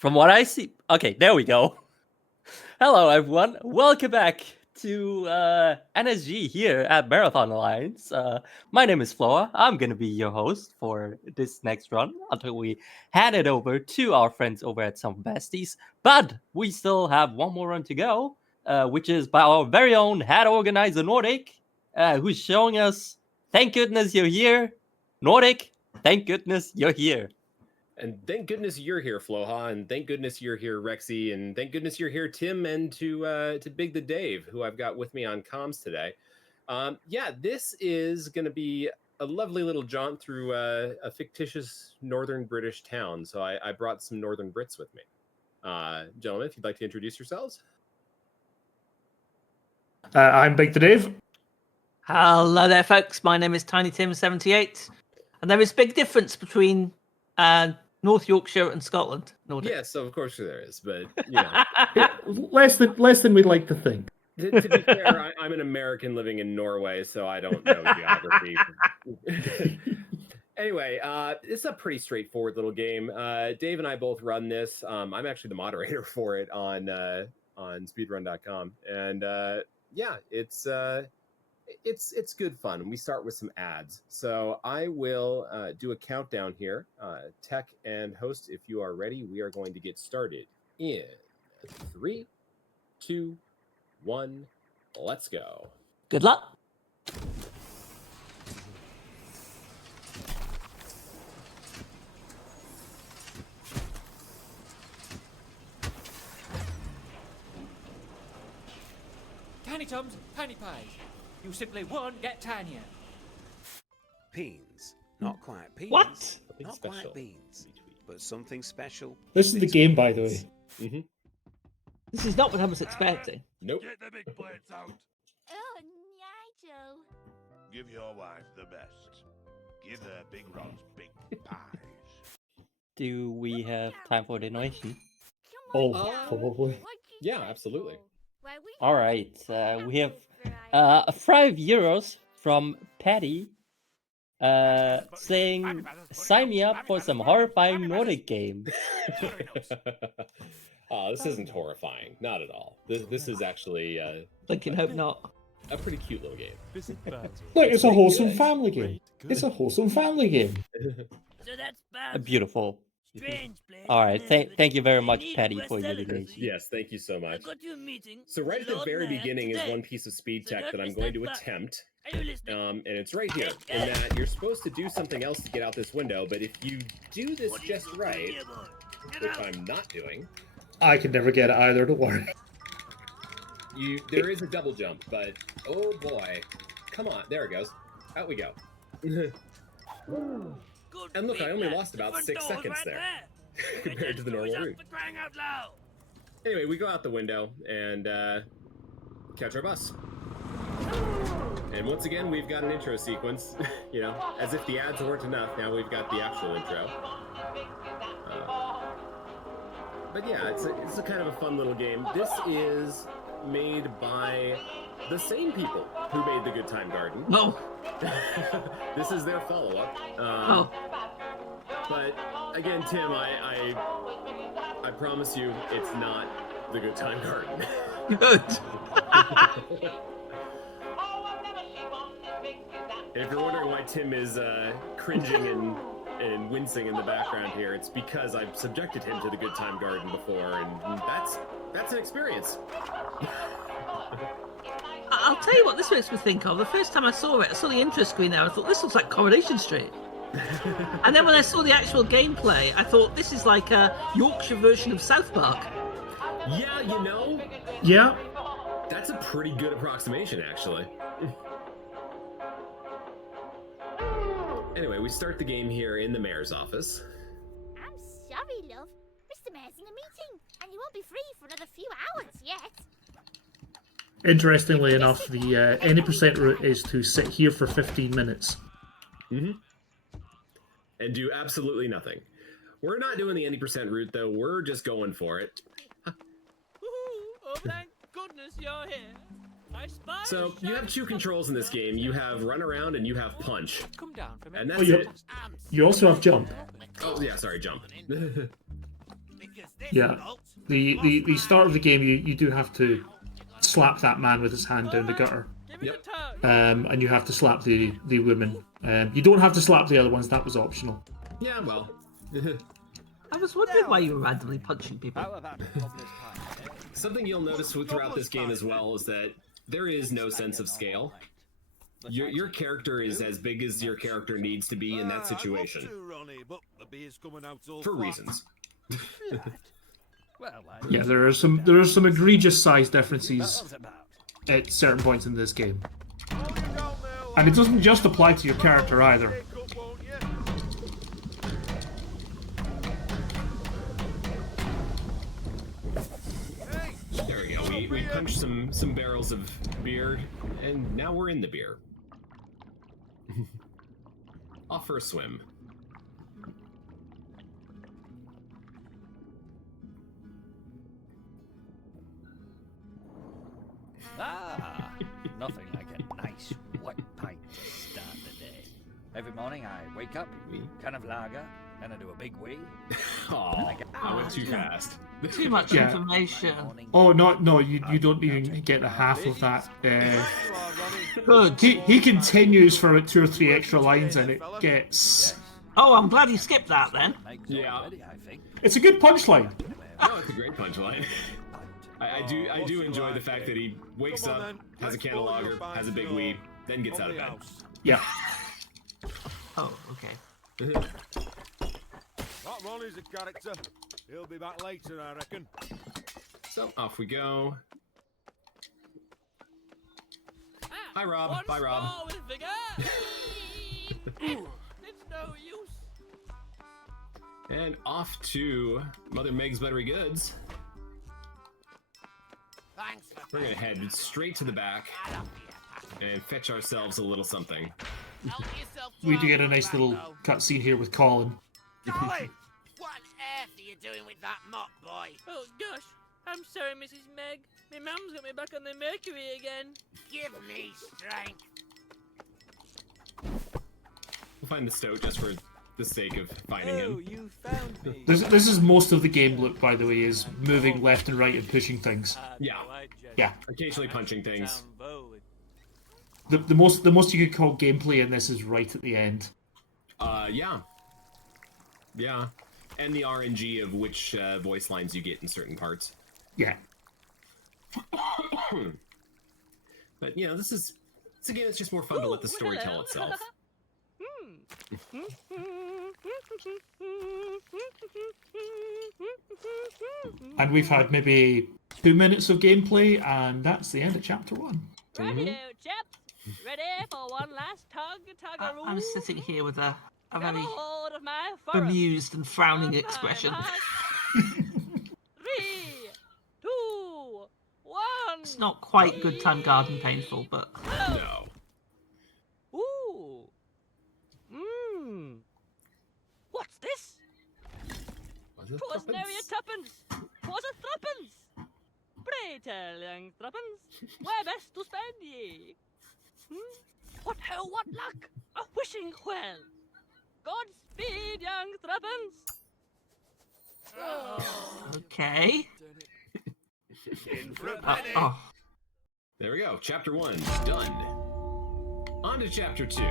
From what I see... Okay, there we go. Hello, everyone. Welcome back to NSG here at Marathon Alliance. My name is Floa. I'm going to be your host for this next run until we hand it over to our friends over at Some Besties. But we still have one more run to go, which is by our very own head organizer, Nordic, who's showing us, thank goodness you're here. Nordic, thank goodness you're here. And thank goodness you're here, Floha, and thank goodness you're here, Rexy, and thank goodness you're here, Tim, and to Big the Dave, who I've got with me on comms today. This is going to be a lovely little jaunt through a fictitious northern British town, so I brought some northern Brits with me. Gentlemen, if you'd like to introduce yourselves. I'm Big the Dave. Hello there, folks. My name is Tiny Tim78, and there is a big difference between North Yorkshire and Scotland. Nordic. Yes, of course there is, but you know, less than we'd like to think. to be fair, I'm an American living in Norway, so I don't know geography. Anyway, it's a pretty straightforward little game. Dave and I both run this. I'm actually the moderator for it on speedrun.com, and it's good fun. We start with some ads. So I will do a countdown here. Tech and host, if you are ready, we are going to get started in 3, 2, 1. Let's go. Good luck. Tiny Tums, Tiny Pies. You simply won't get tinier. Beans. Not quite beans. What? Not quite beans. But something special. This is the game, by the way. Mm-hmm. This is not what I was expecting. Nope. Get the big plates out. Oh, Nigel. Give your wife the best. Give her big Ron's big pies. Do we have time for the innovation? Oh, probably. Yeah, absolutely. All right, we have 5 euros from Patty saying, sign me up for some horrifying Nordic game. This isn't horrifying. Not at all. This is actually Thinking, hope not. a pretty cute little game. Look, it's a wholesome family game. It's a wholesome family game. So that's bad. Beautiful. Strange place. All right, thank you very much, Patty, for your donation. Yes, thank you so I much. got you a meeting. So right at the Lord very Mayor beginning is today. one piece of speed So tech don't that I'm miss going that to button. attempt. Are you listening? And it's right here, in that you're supposed to do something else to get out this window, but if you do this What are you just doing right, here, boy? Get which out. I'm not doing, I could never get it either, don't worry. there is a double jump, but oh boy. Come on, there it goes. Out we go. Good And look, I beat, only lad. lost The about front 6 door was seconds right there. Right compared to the next normal door is route. up for crying out loud. Anyway, we go out the window and catch our bus. And once again, we've got an intro sequence. You know, as if the ads weren't enough, now we've got the actual intro. But yeah, it's a kind of a fun little game. This is made by the same people who made the Good Time Garden. No. This is their follow-up. But again, Tim, I promise you, it's not the Good Time Garden. Good. And if you're wondering why Tim is cringing and wincing in the background here, it's because I've subjected him to the Good Time Garden before, and that's an experience. I'll tell you what this makes me think of. The first time I saw it, I saw the intro screen there. I thought, this looks like Coronation Street. And then when I saw the actual gameplay, I thought, this is like a Yorkshire version of South Park. Yeah, you know, Yeah. that's a pretty good approximation, actually. Anyway, we start the game here in the mayor's office. I'm sorry, love. Mr. Mayor's in a meeting, and you won't be free for another few hours yet. Interestingly enough, the any percent route is to sit here for 15 minutes. Mm-hmm. And do absolutely nothing. We're not doing the 80% route, though. We're just going for it. Oh, thank goodness you're here. I spy So you have 2 controls in this game. You have run around and you have punch. Come down from And it. that's it. You also have jump. Oh, yeah, sorry, jump. Because Yeah. The start of the game, you do have to slap that man with his hand down the gutter. Yep. And you have to slap the women. You don't have to slap the other ones. That was optional. Yeah, well. I was wondering why you were randomly punching people. Something you'll notice throughout this game as well is that there is no sense of scale. Your character is as big as your character needs to be in that situation. For reasons. Yeah, there are some egregious size differences at certain points in this game. And it doesn't just apply to your character either. There we go. We punched some barrels of beer, and now we're in the beer. Off for a swim. Ah, nothing like a nice wet pint to start the day. Every morning I wake up, kind of lager, then I do a big wee. Oh, I went too fast. Too much information. Oh no, you don't even get the half of that. Good. He continues for 2 or 3 extra lines, and it gets. Oh, I'm glad you skipped that then. Yeah. It's a good punchline. No, it's a great punchline. I do enjoy the fact that he wakes up, has a can of lager, has a big wee, then gets out of bed. Yeah. Oh, okay. That Ronnie's a character. He'll be back later, I reckon. So off we go. Hi Rob. Bye Rob. It's no use. And off to Mother Meg's Buttery Goods. We're gonna head straight to the back and fetch ourselves a little something. We do get a nice little cutscene here with Colin. What on earth are you doing with that mop, boy? Oh gosh, I'm sorry, Mrs. Meg. My mum's got me back on the mercury again. Give me strength. We'll find the stoat just for the sake of finding him. You found me. This is most of the game look, by the way, is moving left and right and pushing things. Yeah. Yeah. Occasionally punching things. The most you could call gameplay in this is right at the end. Yeah. Yeah. And the RNG of which voice lines you get in certain parts. Yeah. But, you know, it's a game that's just more fun to let the story tell itself. And we've had maybe 2 minutes of gameplay, and that's the end of chapter 1. Righty-o, chaps. Ready for one last tug-a-roo? I'm sitting here with a Grab very hold of my forearm. bemused and frowning On my expression. mark. 3, 2, 1. It's not quite good time garden painful, but No. Ooh. Mmm. What's this? Was it 'Twas tuppence? nary a tuppence. 'Twas a threepence. Pray tell, young threepence, where best to spend ye? What ho, what luck? A wishing well. Godspeed, young threepence. okay. penny. Oh, There we go. Chapter 1 done. On to chapter 2.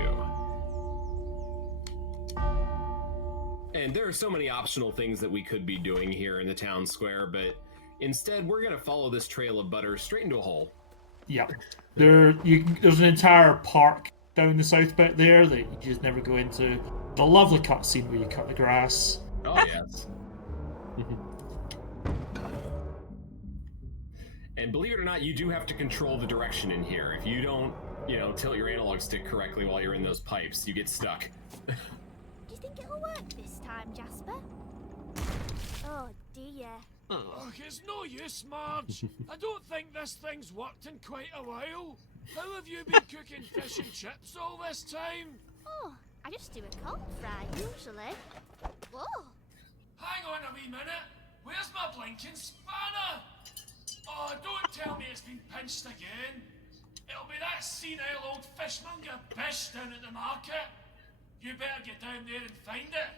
And there are so many optional things that we could be doing here in the town square, but instead we're going to follow this trail of butter straight into a hole. Yeah. There's an entire park down the south bit there that you just never go into. The lovely cutscene where you cut the grass. Oh, yes. And believe it or not, you do have to control the direction in here. If you don't, tilt your analog stick correctly while you're in those pipes, you get stuck. Do you think it'll work this time, Jasper? Oh dear. Ugh, it's no use, Marge. I don't think this thing's worked in quite a while. How have you been cooking fish and chips all this time? Oh, I just do a cold fry usually. Whoa. Hang on a wee minute. Where's my blinking spanner? Oh, don't tell me it's been pinched again. It'll be that senile old fishmonger Bish down at the market. You better get down there and find it,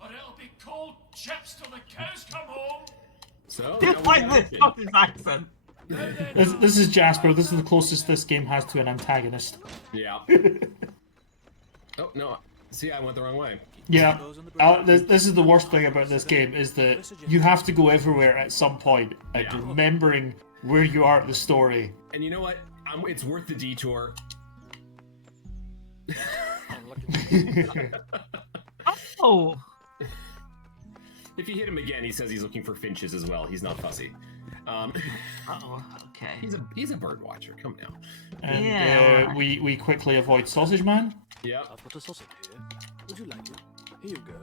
or it'll be cold chips till the cows come home. So Just like this Scottish accent. This is Jasper. This is the closest this game has to an antagonist. Yeah. Oh no! See, I went the wrong way. Yeah. This is the worst thing about this game is that you have to go everywhere at some point, and Yeah. remembering where you are at the story. And you know what? It's worth the detour. Oh. If you hit him again, he says he's looking for finches as well. He's not fussy. Uh-oh. Okay. He's a bird watcher. Come now. And Yeah. we quickly avoid Sausage Man. Yep. I've got a sausage here. Would you like it? Here you go.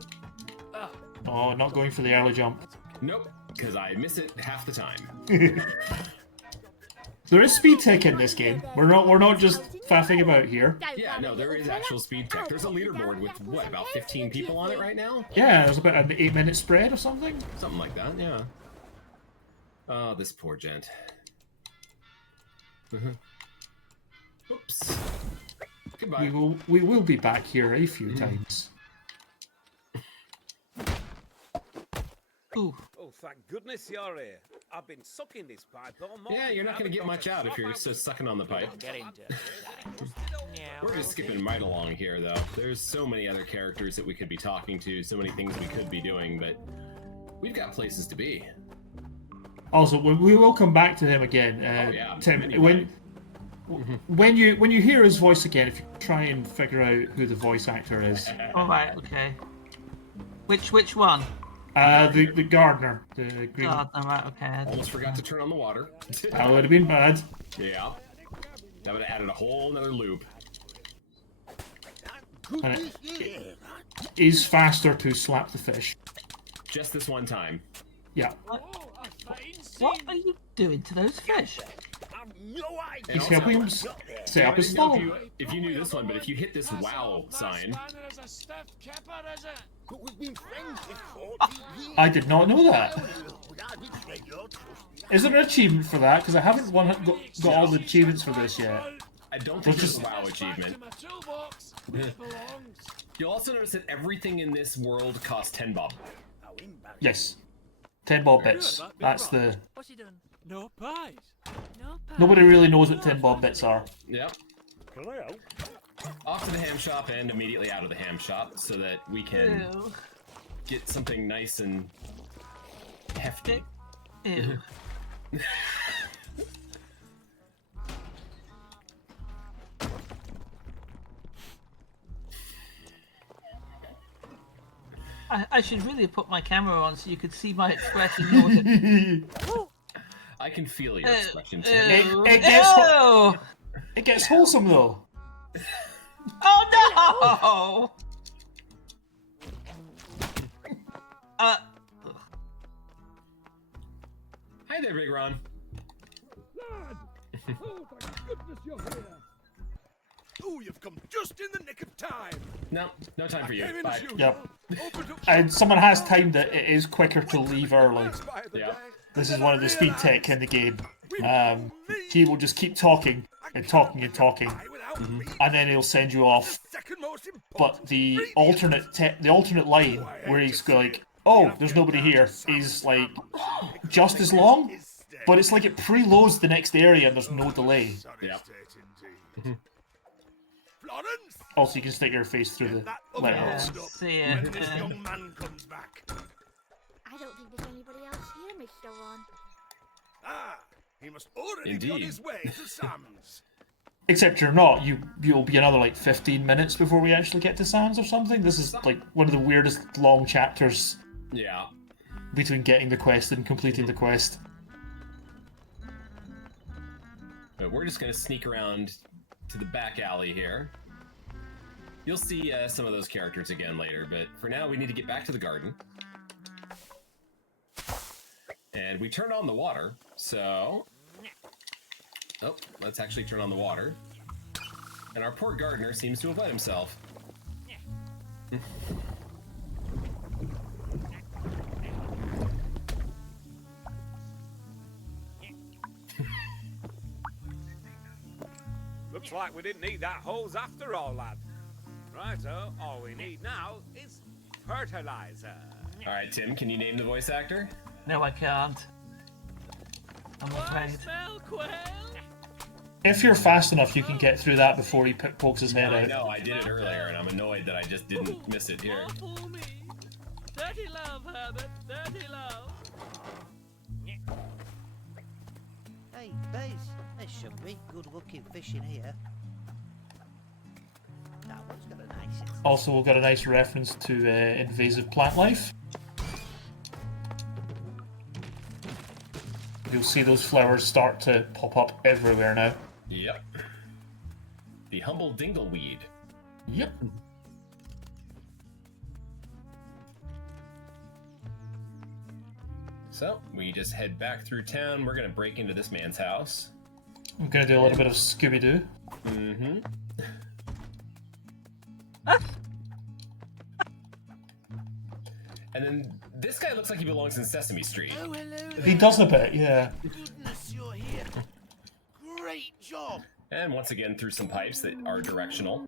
Ah, Oh, not going for the early jump. Nope. Because I miss it half the time. There is speed tech in this game. We're not just faffing about here. Yeah, no, there is actual speed tech. There's a leaderboard with what, about 15 people on it right now? Yeah, there's about an 8-minute spread or something. Something like that, yeah. Oh, this poor gent. Oops. Goodbye. We will be back here a few times. Ooh. Oh, thank goodness you're here. I've been sucking this pipe all morning. Yeah, you're not going to get much out if you're just sucking on the pipe. We're just skipping right along here, though. There's so many other characters that we could be talking to, so many things we could be doing, but we've got places to be. Also, we will come back to him again, Tim. Anyway. When you hear his voice again, if you try and figure out who the voice actor is. All right. Okay. Which one? The gardener, the green. God, all right. Okay. Almost forgot to turn on the water. That would have been bad. Yeah. That would have added a whole nother loop. And it is faster to slap the fish. Just this one time. Yeah. What are you doing to those fish? He's helping him set up his stall. If you knew this one, but if you hit this WoW sign, I did not know that. Is there an achievement for that? Because I haven't got all the achievements for this yet. I don't think there's a WoW achievement. You'll also notice that everything in this world costs 10 bob. Yes. 10 bob bits. That's the... what's he doing? No pies. No pies. Nobody really knows what 10 bob bits are. Yep. Off to the ham shop and immediately out of the ham shop so that we can Ew. get something nice and hefty. Ew. I should really have put my camera on so you could see my expression. I can feel your expression, Tim. It gets wholesome though. Oh no! Hi there, Big Ron. Oh, thank goodness you're here. Oh, you've come just in the nick of time. No time for you. Bye. Yep. And someone has timed it. It is quicker to leave early. Yeah. This is one of the speed tech in the game. He will just keep talking and talking and talking, and then he'll send you off. But the alternate line where he's like, "Oh, there's nobody here," is like just as long, but it's like it preloads the next area and there's no delay. Yeah. Also, you can stick your face through the letterbox. See ya. I don't think there's anybody else here, Mr. Ron. He must already be on his way to Sam's. Except you're not. You'll be another like 15 minutes before we actually get to Sam's or something. This is like one of the weirdest long chapters. Yeah. Between getting the quest and completing the quest. But we're just gonna sneak around to the back alley here. You'll see some of those characters again later, but for now we need to get back to the garden. And we turned on the water, so... Oh, let's actually turn on the water. And our poor gardener seems to have wet himself. Looks like we didn't need that hose after all, lad. Righto, all we need now is fertilizer. Alright, Tim, can you name the voice actor? No, I can't. I'm I afraid. smell quail. If you're fast enough, you can get through that before he pokes his head I out. know, I did it earlier, and I'm annoyed that I just didn't miss it here. Awful me. Dirty love, Herbert. Dirty love. Hey, Bez, there's some big good-looking fish in here. That one's got a nice... Also, we've got a nice reference to invasive plant life. You'll see those flowers start to pop up everywhere now. Yep. The humble dingleweed. Yep. So, we just head back through town. We're gonna break into this man's house. I'm gonna do a little bit of Scooby-Doo. Mm-hmm. And then this guy looks like he belongs in Sesame Street. Oh, hello He does a bit, yeah. Goodness, you're here. Great job. And once again, through some pipes that are directional.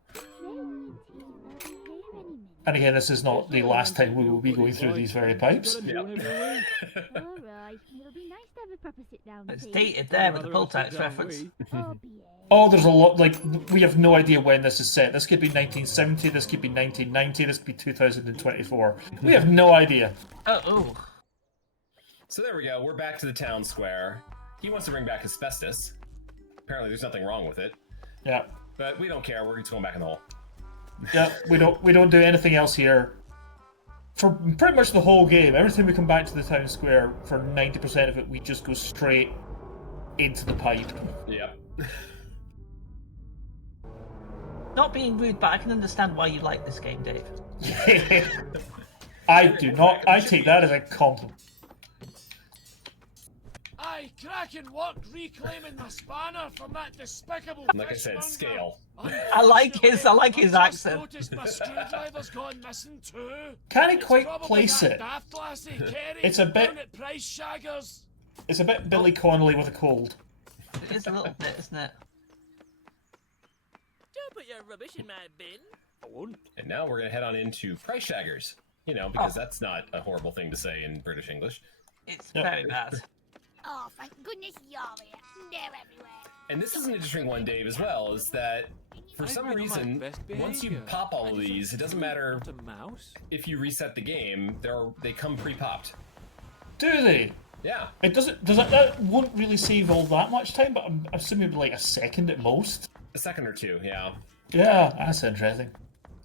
And again, this is not the last time we will be going through these very pipes. Yep. Alright, it'll be nice to have a proper sit down. It's dated there with the pull tax reference. Oh, there's a lot, like, we have no idea when this is set. This could be 1970, this could be 1990, this could be 2024. We have no idea. Oh. So there we go, we're back to the town square. He wants to bring back asbestos. Apparently there's nothing wrong with it. Yeah. But we don't care, we're just going back in the hole. Yeah, we don't do anything else here. For pretty much the whole game, every time we come back to the town square, for 90% of it, we just go straight into the pipe. Yep. Not being rude, but I can understand why you like this game, Dave. I do not. I take that as a compliment. Aye, cracking work reclaiming the spanner from that despicable Like I said, scale. I like his accent. Noticed my screwdriver's gone missing too. Can't It's quite probably place that it. daft lassie, Kerry, It's a bit- down at Price Shaggers. It's a bit Billy Connolly with a cold. It is a little bit, isn't it? Don't put your rubbish in my bin. I won't. And now we're gonna head on into Price Shaggers. You know, because that's not a horrible thing to say in British English. It's Yep. very bad. Oh, thank goodness you're here. They're everywhere. And this is an interesting one, Dave, as well, is that for some I've been on my reason, best once you behaviour. pop all I of just these, it want doesn't food, matter not a mouse. if you reset the game, they come pre-popped. Do they? Yeah. It doesn't. That won't really save all that much time, but I'm assuming like a second at most. A second or two, yeah. Yeah, that's interesting.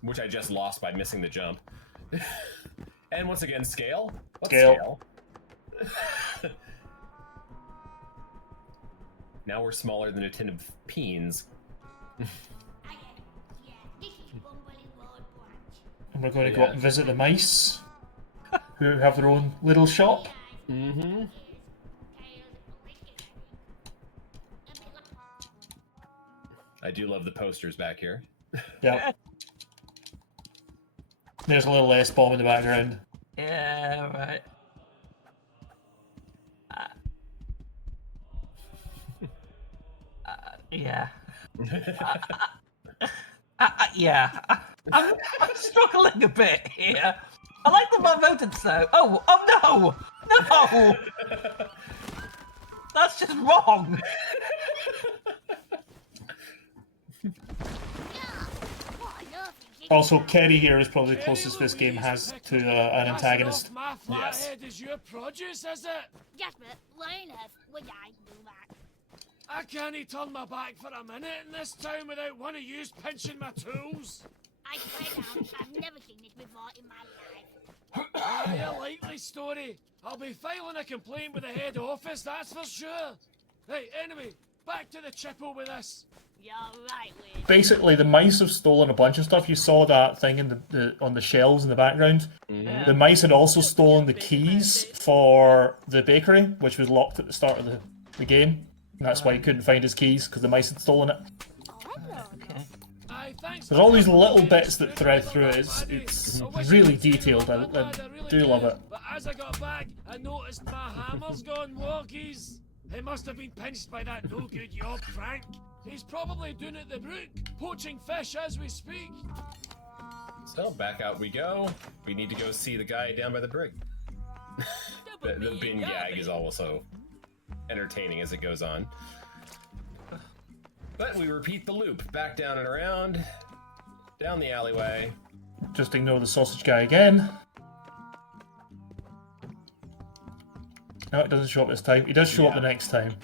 Which I just lost by missing the jump. And once again, scale? What's Scale. scale? Now we're smaller than a tin of peas. Yeah, this is Bumbling Road Branch. And we're going to go up and visit the mice, who have their own little shop. Mm-hmm. I do love the posters back here. Yeah. There's a little S-bomb in the background. Yeah, right. Yeah. Yeah. I'm struggling a bit here. I like the Vermotants though. Oh no! No! That's just wrong. Also, Kerry here is probably the closest this game has to an antagonist. My Yes. flathead is your produce, is it? Jasper, why on earth would I do that? I can't turn my back for a minute in this town without one of yous pinching my tools. I swear down, I've never seen this before in my life. Aye, a likely story. I'll be filing a complaint with the head office, that's for sure. Hey, anyway, back to the chipple with this. You're right, Wade. Basically, the mice have stolen a bunch of stuff. You saw that thing in the on the shelves in the background. Mm-hmm. The mice had also stolen the keys for the bakery, which was locked at the start of the game. And that's why he couldn't find his keys, because the mice had stolen it. Oh, hello. Aye, thanks. There's all these little bits that thread through it. It's really detailed. I do love it. But as I got back, I noticed my hammer's gone woggies. He must have been pinched by that no good York Frank. He's probably doing it the brook, poaching fish as we speak. So, back out we go. We need to go see the guy down by the brig. The bin gag is also entertaining as it goes on. But we repeat the loop, back down and around, down the alleyway. Just ignore the sausage guy again. No, it doesn't show up this time. He does show up the next time.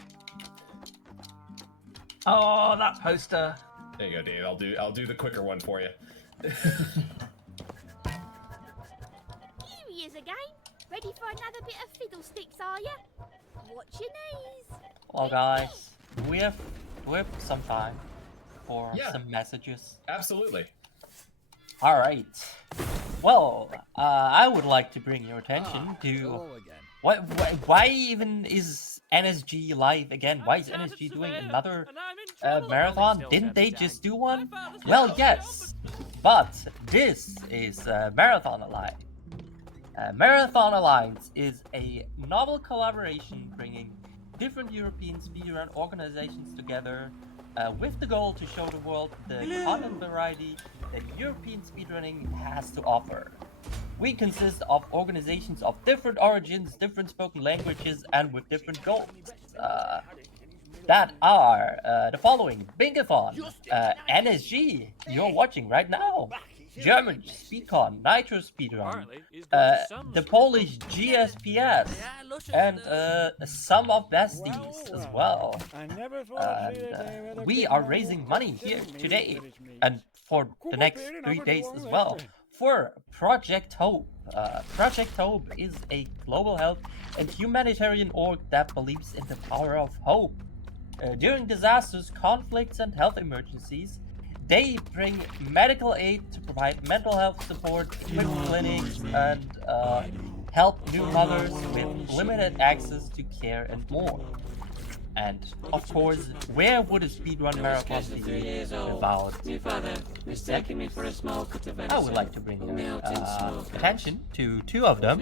Oh, that poster. There you go, Dave. I'll do the quicker one for you. Here he is again. Ready for another bit of fiddlesticks, are you? Watch your knees. Well, guys, we have some time for some messages. Absolutely. All right. Well, I would like to bring your attention to why even is NSG live again? Why is NSG doing another marathon? Didn't they just do one? Well, yes, but this is Marathon Alliance. Marathon Alliance is a novel collaboration bringing different European speedrun organizations together with the goal to show the world the content variety that European speedrunning has to offer. We consist of organizations of different origins, different spoken languages, and with different goals. That are the following: Bingathon, NSG, you're watching right now, German Speedcon, Nitro Speedrun, the Polish GSPS, and some of Besties as well. And we are raising money here today and for the next 3 days as well for Project Hope. Project Hope is a global health and humanitarian org that believes in the power of hope. During disasters, conflicts, and health emergencies, they bring medical aid to provide mental health support, equip clinics, and help new mothers with limited access to care and more. And of course, where would a speedrun marathon be without I would like to bring your attention to 2 of them.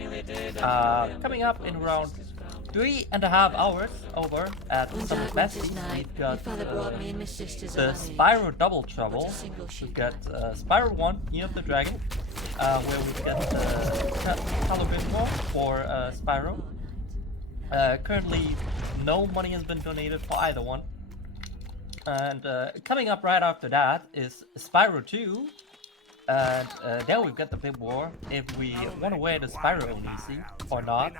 Coming up in around 3.5 hours over at some Besties, we've got the Spyro Double Trouble. We've got Spyro 1, Year of the Dragon, where we've got television more for Spyro. Currently, no money has been donated for either one. And coming up right after that is Spyro 2. And there we've got the big war, if we want to wear the Spyro Onisi or not.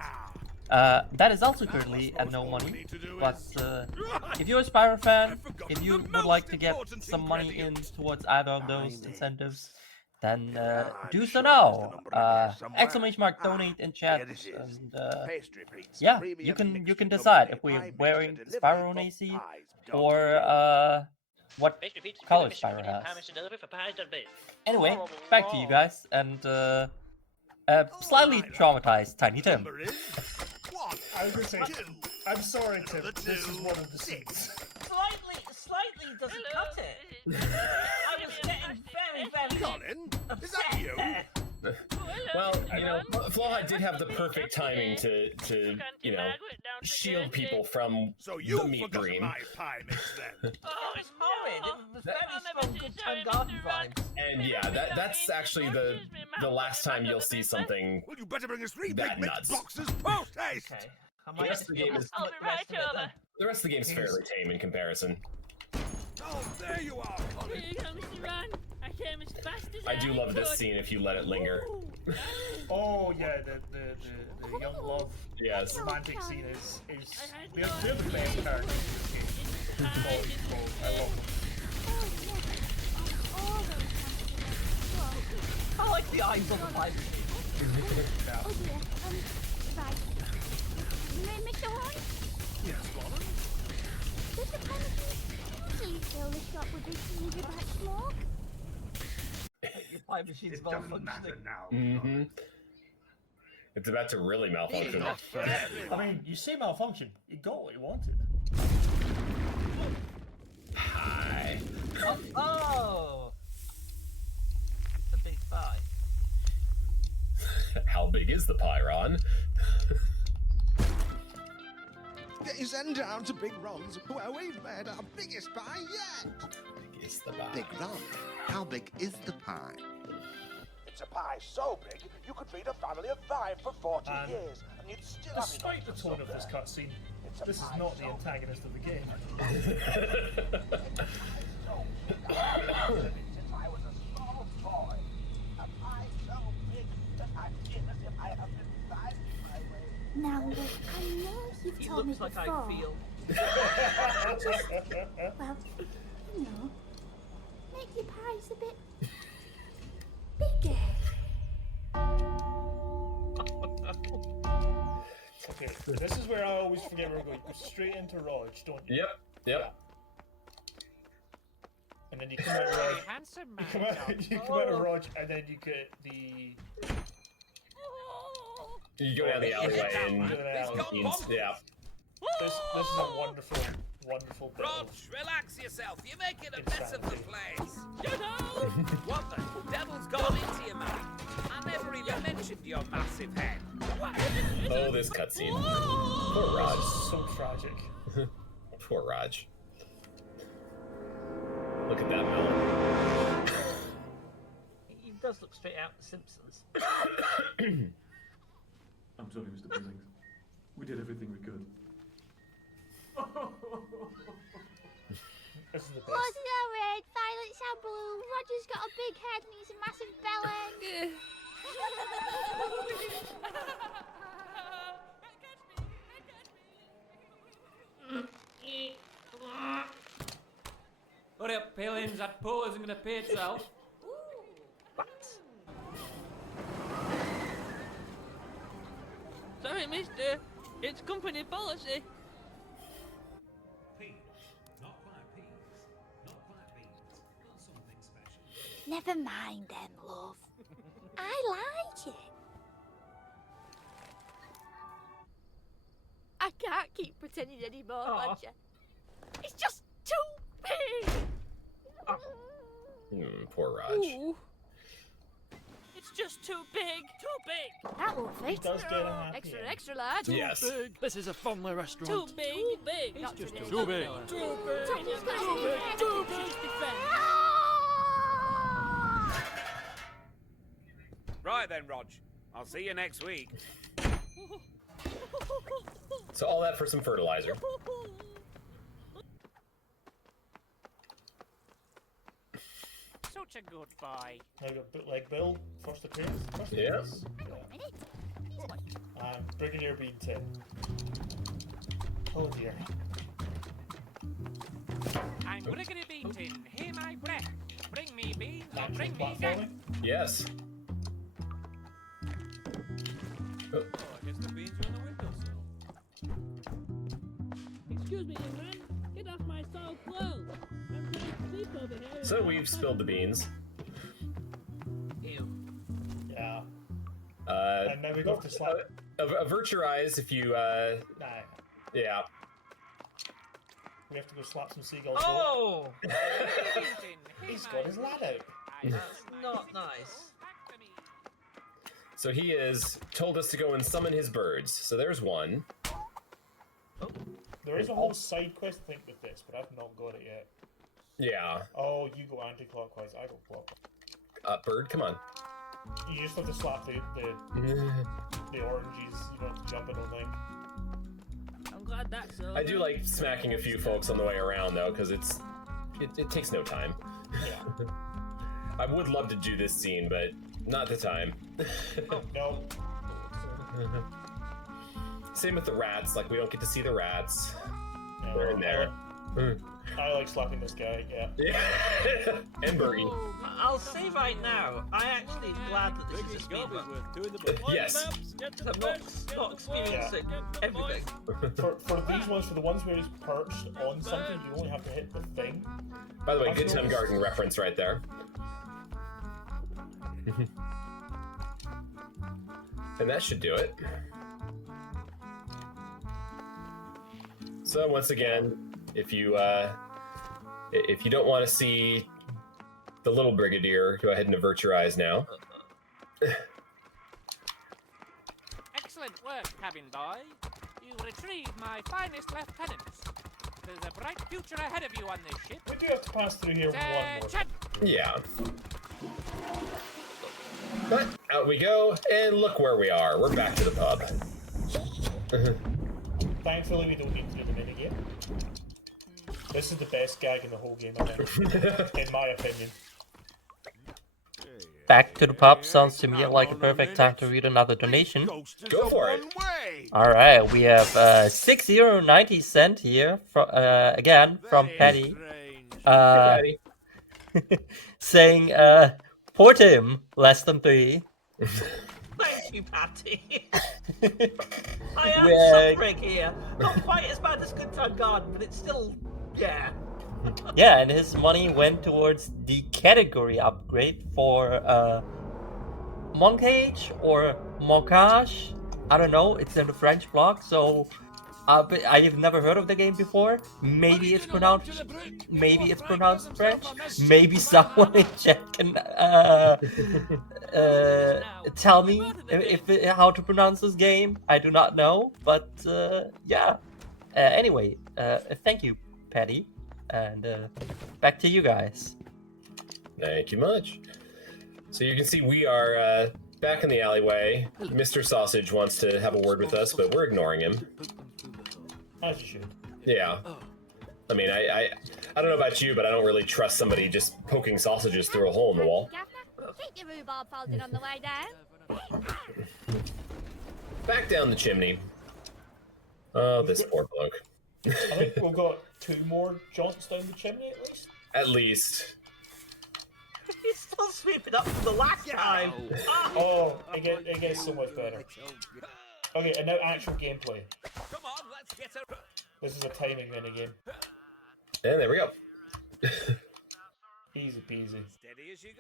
That is also currently at no money, but if you're a Spyro fan, if you would like to get some money in towards either of those incentives, then do so now. !donate in chat, and yeah, you can decide if we're wearing Spyro Onisi or what color Spyro has. Anyway, back to you guys, and slightly traumatized Tiny Tim. I was gonna say, I'm sorry, Tim. This is one of the scenes. Slightly doesn't cut it. I was getting very Colin, is that you? Well, you know, Floha did have the perfect timing to you know, shield people from the meat green. My pie mix then. Oh, it's horrid. It was very strong Good Time Garden vibes. And yeah, that's actually the last time you'll see something Well, you better bring us 3 that big mixed nuts. boxes post haste. Okay. The rest of the game is I'll be right over. the rest of the game's fairly tame in comparison. Oh, there you are, Colin. Here comes the run. I came as fast as I do love this could. scene if you let it linger. Oh yeah, the young love Yes. romantic scene is they're the best characters in this game. I love them. I like the eyes on the pipe. Oh dear. Right. Mr. Horn? Yes, Colin. Does the penalty usually fill the shop with this ginger black smoke? Your pipe machine's malfunctioning. Mm-hmm. It's about to really malfunction. I mean, you say malfunction, you got what you wanted. Hi. Oh! It's a big pie. How big is the pie, Ron? Get your send down to Big Ron's, where we've made our biggest pie yet. Big is the pie. Big Ron, how big is the pie? It's a pie so big, you could feed a family of 5 for 40 years, and you'd still have Despite the enough tone for of this supper. cutscene, This is not the antagonist of the game. Now, look, I know you've He told me looks like before. I feel. Just, well, you know, make your pies a bit bigger. Okay, this is where I always forget we're going. Go straight into Raj, don't you? Yep. And then you come out of Raj. Handsome You come out of Raj, and then you get the. You go down the alleyway and yeah. This is a wonderful bit. Rog, relax yourself. You're making a mess of the place. Shut up! What the devil's gone into your mind? I never even mentioned your massive head. Oh, this cutscene. Poor Raj. So tragic. Poor Raj. Look at that melon. He does look straight out of The Simpsons. I'm sorry, Mr. Billings. We did everything we could. This is the best. Yours is all red, violets are blue, Roger's got a big head and he's a massive bellend. Hurry up, Palins, that pool isn't gonna pay itself. What? Sorry, mister. It's company policy. Peas. Not quite peas. Not quite beans. Not something special. Never mind them, love. I like it. I can't keep pretending anymore, Roger. It's just too big. Poor Raj. Ooh. It's just too big. Too big. That won't fit. Does get a happy Extra, end. extra large. Yes. Too big. This is a family restaurant. Too big. Too big. It's Not just today. too big. Too big. Tommy's got a big head. Too big. Just defend. Right then, Rog. I'll see you next week. So all that for some fertilizer. Such a good boy. Now we got Bootleg Bill, first appearance. Yeah. Brigadier Bean Tin. Oh dear. I'm Brigadier Beaton. Hear my breath. Bring me beans or Natural bring me platforming. death. Yes. Oh, I guess the beans are on the windowsill. Excuse me, young man. Get off my south wall. I'm trying to sleep over here. So we've spilled the beans. Ew. Yeah. And now we go to slap. Avert your eyes if you, Nah. yeah. We have to go slap some seagulls. Oh! He's got his lad out. That's not nice. So he has told us to go and summon his birds. So there's one. There is a whole side quest thing with this, but I've not got it yet. Yeah. Oh, you go anti-clockwise, I go clockwise. Bird, come on. You just have to slap the oranges, you don't have to jump, I don't think. I'm glad that's over. I do like smacking a few folks on the way around though, because it takes no time. Yeah. I would love to do this scene, but not the time. No. Same with the rats, like we don't get to see the rats. No, They're in there. I like slapping this guy, yeah. Yeah. And Bergie. I'll say right now, I'm actually glad that this is a speed run. Yes. I'm not experiencing everything. For these ones, for the ones where he's perched on something, you only have to hit the thing. By the way, good Tim Garden reference right there. And that should do it. So once again, if you don't want to see the little Brigadier, go ahead and avert your eyes now. Excellent work, cabin boy. You retrieved my finest lieutenants. There's a bright future ahead of you on this ship. We do have to pass through here one more. Yeah. But out we go, and look where we are. We're back to the pub. Thankfully, we don't need to do the minigame. This is the best gag in the whole game, I think, in my opinion. Back to the pub sounds to me like a perfect time to read another donation. Go for it. All right, we have €6.90 here again from Patty. Patty. Saying port him less than 3. Thank you, Patty. I am We're- suffering here. Not quite as bad as Good Time Garden, but it's still, yeah. Yeah, and his money went towards the category upgrade for Moncage or Moncage. I don't know, it's in the French blog, so but I've never heard of the game before. Maybe it's pronounced French. Maybe someone in chat can tell me how to pronounce this game. I do not know, but yeah. Anyway, thank you, Patty, and back to you guys. Thank you much. So you can see we are back in the alleyway. Mr. Sausage wants to have a word with us, but we're ignoring him. As you should. Yeah. I mean, I don't know about you, but I don't really trust somebody just poking sausages through a hole in the wall. Keep your rhubarb folded on the way down. Back down the chimney. Oh, this poor bloke. I think we've got 2 more jaunts down the chimney at least. At least. He's still sweeping up from the last time. Oh, it gets so much better. Okay, and now actual gameplay. Come on, let's get her. This is a timing minigame. And there we go. Easy peasy. Steady as you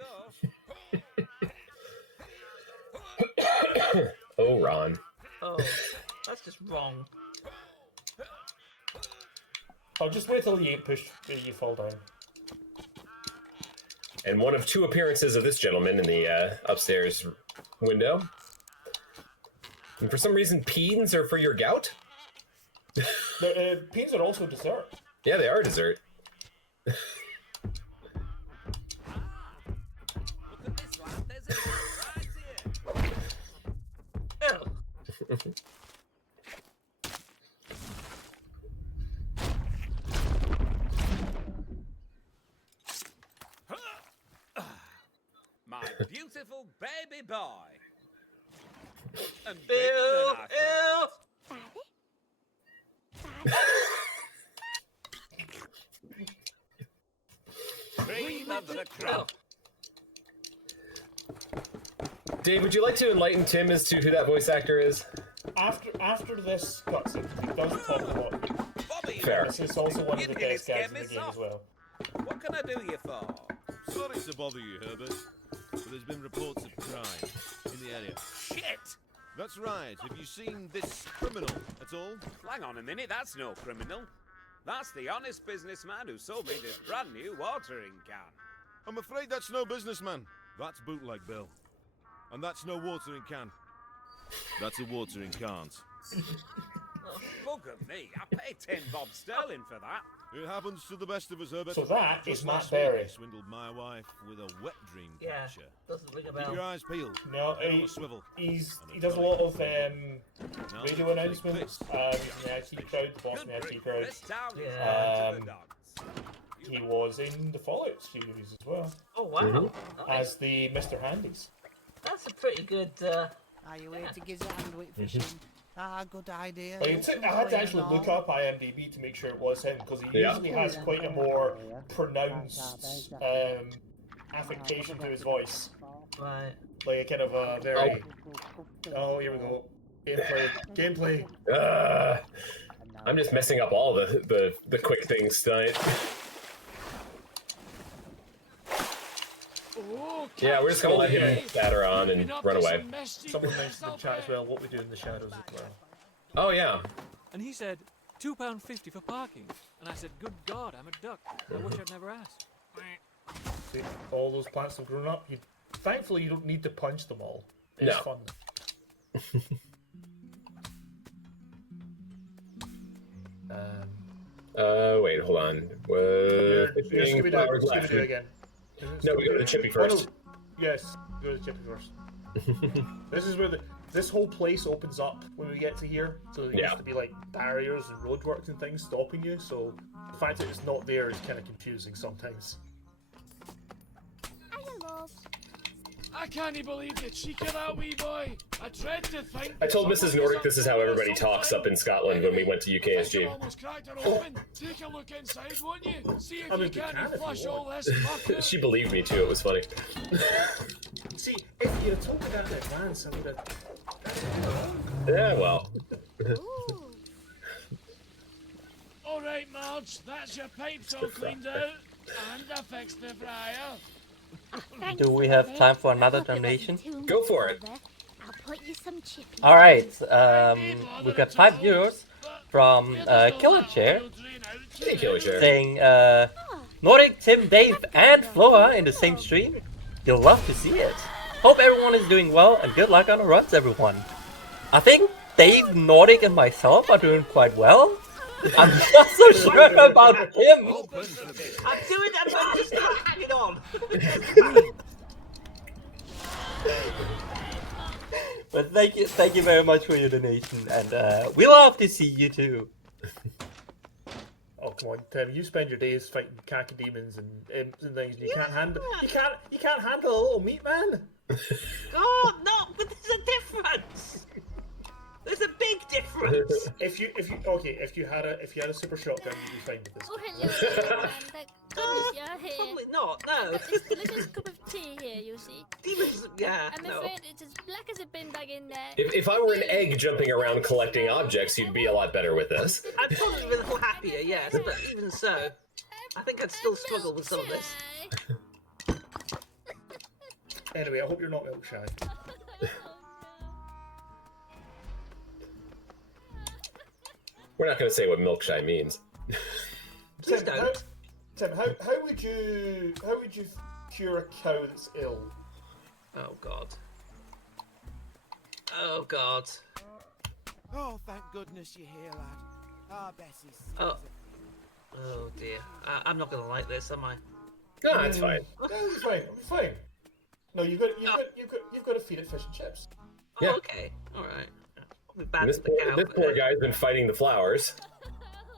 go. Oh, Ron. Oh, that's just wrong. I'll just wait till you fall down. And one of 2 appearances of this gentleman in the upstairs window. And for some reason, peas are for your gout? Peas are also dessert. Yeah, they are dessert. My beautiful baby boy. And bigger than I thought. Cream of the crop. Dave, would you like to enlighten Tim as to who that voice actor is? After this cutscene, he does talk a lot. Fair. This is also one of the best guys in the game as well. What can I do you for? Sorry to bother you, Herbert, but there's been reports of crime in the area. Shit! That's right. Have you seen this criminal at all? Hang on a minute, that's no criminal. That's the honest businessman who sold me this brand new watering can. I'm afraid that's no businessman. That's bootleg Bill. And that's no watering can. That's a watering can't. Bugger me, I paid 10 bob sterling for that. It happens to the best of us, Herbert. So that Just is Matt last week, Berry. he swindled my wife with a wet dream Yeah, catcher. doesn't ring a Keep bell. your eyes peeled. No, Head on a swivel. he does a lot of Now, radio take announcements. this. He's in the IT crowd, the boss in the IT crowd. This town is Yeah. home to the dogs. He was in the Fallout series as well Oh, wow. Mm-hmm. Nice. as the Mr. Handies. That's a pretty good... Are you here to get sandwich fishing? Ah, good idea. I had to actually look up IMDb to make sure it was him because he Yeah. usually has quite a more pronounced affectation to his voice, Right. like a kind of a very. Oh, here we go. Gameplay. I'm just messing up all the quick things tonight. Yeah, we're just gonna let him batter on and run away. Someone mentioned in the chat as well what we do in the shadows as well. Oh yeah. And he said, £2.50 for parking. And I said, good God, I'm a duck. I wish I'd never asked. See, all those plants have grown up. Thankfully, you don't need to punch them all. It's No. fun. Wait, hold on. You're Fishing flowers left. Scooby-Doo again. No, we go to the Chippy Oh, no. first. Yes, go to the Chippy first. This is where this whole place opens up when we get to here. So there used to be like barriers and roadworks and things stopping you. So the fact that it's not there is kind of confusing sometimes. I can't believe the cheek of that wee boy. I dread to think. I told Mrs. Nordic this is how everybody talks up in Scotland when we went to UKSG. Almost cracked her open. Take a look inside, won't you? See if you can't flush all this muck out. She believed me too, it was funny. See, if you'd have told me that in advance, I would have... Yeah, well. Alright, Marge, that's your pipes all cleaned out. And I fixed the fryer. Do we have time for another donation? Go for it. I'll put you some chips. All right, we've got €5 from Killer Chair, Hey, Killer Chair. saying Nordic, Tim, Dave, and Flora in the same stream. You'll love to see it. Hope everyone is doing well, and good luck on the runs, everyone. I think Dave, Nordic, and myself are doing quite well. I'm not so sure about him. I'm doing that, but I'm just not hanging on. But thank you very much for your donation, and we love to see you too. Oh come on, Tim! You spend your days fighting cacodemons and imps and things. And you can't handle. You can't handle a little meat man. Oh no! But there's a difference. There's a big difference. If you had a super shotgun, you'd be fine with this. Oh, hello, man. Thank goodness you're here. Probably not. No. I've got this delicious cup of tea here, you see. Demons. Yeah. I'm afraid it's as black as a bin bag in there. If I were an egg jumping around collecting objects, you'd be a lot better with this. I'd probably be a little happier, yes, but even so, I think I'd still struggle with some of this. Anyway, I hope you're not milk shy. We're not going to say what milk shy means. Please don't. Tim, how would you cure a cow that's ill? Oh God. Oh God. Oh, thank goodness you're here, lad. Ah, Bessie's. Oh dear. I'm not gonna like this, am I? No, it's fine. No, it's fine. It's fine. No, you've got to feed it fish and chips. Yeah. Okay. All right. This poor guy's been fighting the flowers.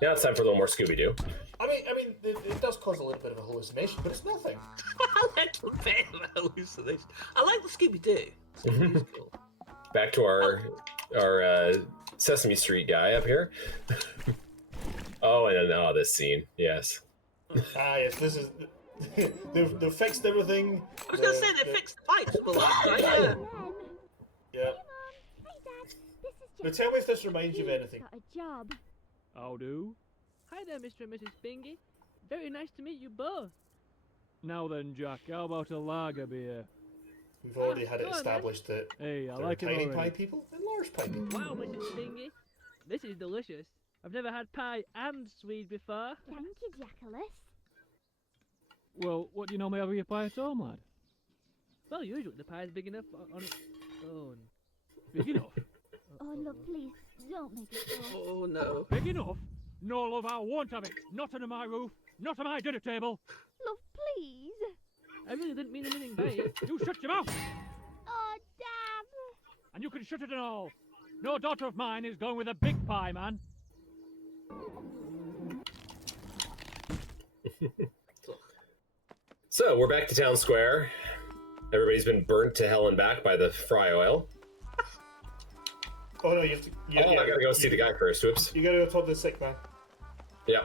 Now it's time for a little more Scooby-Doo. I mean, it does cause a little bit of a hallucination, but it's nothing. I like a bit of a hallucination. I like the Scooby-Doo. Cool. Back to our Sesame Street guy up here. Oh, and then this scene, yes. Yes, this is. They've fixed everything. I was gonna say they fixed the pipes for last time. Yeah. Yeah. Now tell me if this reminds you of anything. Got a job. How do? Hi there, Mr. and Mrs. Bingy. Very nice to meet you both. Now then, Jack, how about a lager beer? We've already had it established that hey, I there like are it tiny already. pie people and large pie people. Wow, Mrs. Bingy. This is delicious. I've never had pie and sweet before. Thank you, Jackalis. Well, what do you normally have with your pie at home, lad? Well, usually the pie's big enough on its own. Big enough? Oh, look, please, don't make it so. Oh, no. Big enough? No, love, I won't have it. Not under my roof. Not on my dinner table. Love, please. I really didn't mean anything by it. You shut your mouth! Oh, damn. And you can shut it and all. No daughter of mine is going with a big pie, man. So, we're back to town square. Everybody's been burnt to hell and back by the fry oil. Oh no, you have to. I gotta go see the guy first. Whoops. You gotta go talk to the sick man. Yeah.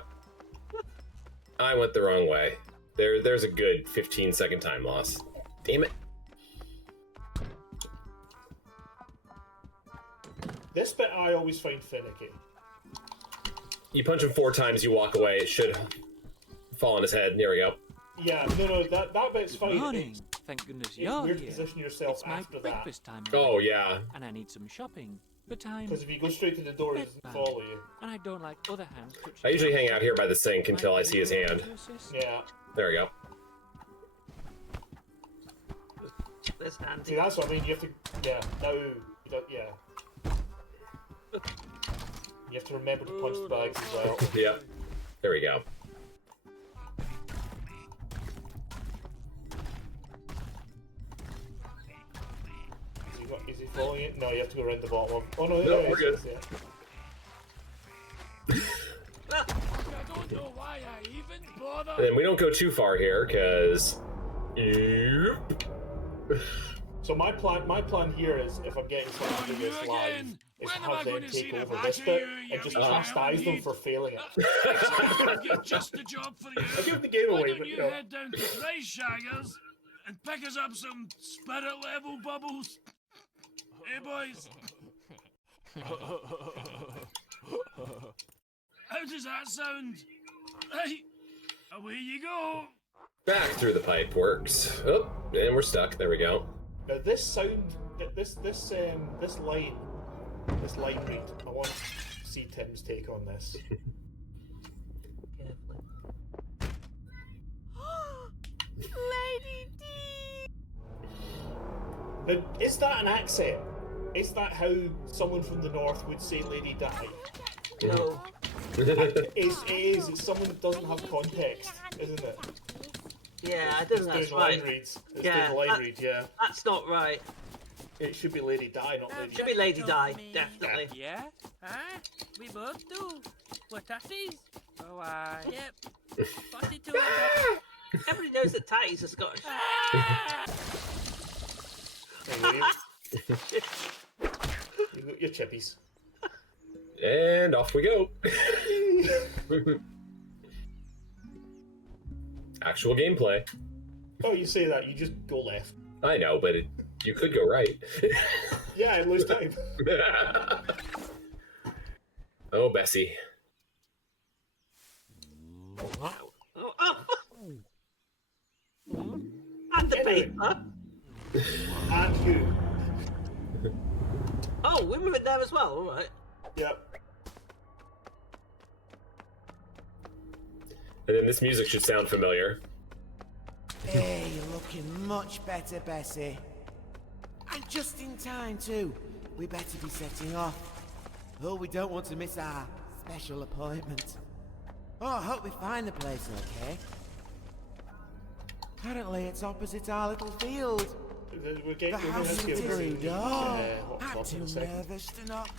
I went the wrong way. There's a good 15-second time loss. Damn it. This bit I always find finicky. You punch him 4 times, you walk away. It should fall on his head. There we go. Yeah, no, that bit's fine. Morning. Thank goodness It's you're weird here. to position yourself It's my after breakfast time. Oh, yeah. And I need some shopping. But I'm Because if you go straight to the door, it doesn't follow you. and I don't like other hands touching. I usually hang out here by the sink until I see his hand. Yeah. There we go. There's handy. See, that's what I mean. You have to. Yeah. Now. You don't. Yeah. You have to remember to punch the bags as well. Yeah. There we go. So Is he following it? No, you have to go around the bottom one. Oh no, No, there we're it good. is. Yeah. I don't know why I even bother. And then we don't go too far here, because... So my plan here is, if I'm getting someone to do this live, is to have them take over this bit and just chastise them for failing it. I've got just the job for you. I give the game Why away, don't but you you know. head down to Price Shaggers and pick us up some spirit level bubbles? Hey boys. How does that sound? Hey, away you go. Back through the pipe works. Oh, and we're stuck. There we go. Now this sound, this line read. I want to see Tim's take on this. Lady D! Now, is that an accent? Is that how someone from the north would say "Lady Di"? No. It's someone that doesn't have context, isn't it? Yeah, I don't think that's doing right. line reads. It's doing line read, yeah. That's not right. It should be Lady Di, not Lady. Should be Lady Di, definitely. Yeah? Huh? We both do. We're tatties. Oh, I. Yep. 42 of them. Everybody knows that tatties are Scottish. You got your chippies. And off we go. Actual gameplay. Oh, you say that, you just go left. I know, but you could go right. Yeah, and lose time. Oh, Bessie. And the paper. And you. Oh, we're moving there as well, alright. Yep. And then this music should sound familiar. Hey, you're looking much better, Bessie. And just in time, too. We better be setting off. Oh, we don't want to miss our special appointment. Oh, I hope we find the place okay. Apparently, it's opposite our little field. The house of Rude. Oh, I'm too nervous to knock.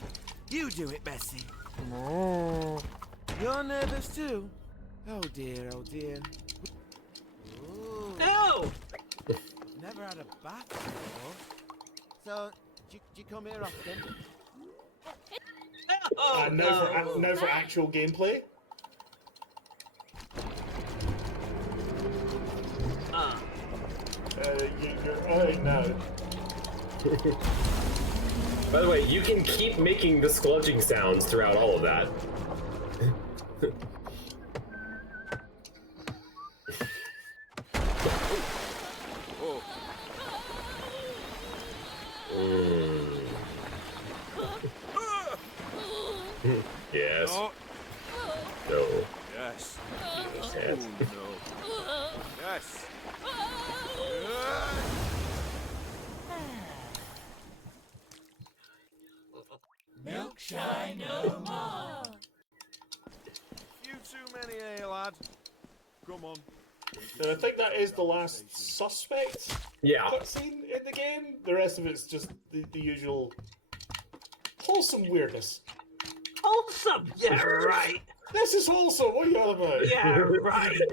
You do it, Bessie. You're nervous, too? Oh, dear, oh, dear. Ooh. No! Never had a bath before. So, do you come here often? Oh, now for actual gameplay. You're alright now. By the way, you can keep making the squelching sounds throughout all of that. Yes. No. No. Yes. Yes. No. Yes. Milk shy no more. You too many, eh, lad? Come on. I think that is the last suspect cutscene in the game. The rest of it's just the usual wholesome weirdness. Wholesome? Yeah, right. This is wholesome. What are you on about? Yeah, right. You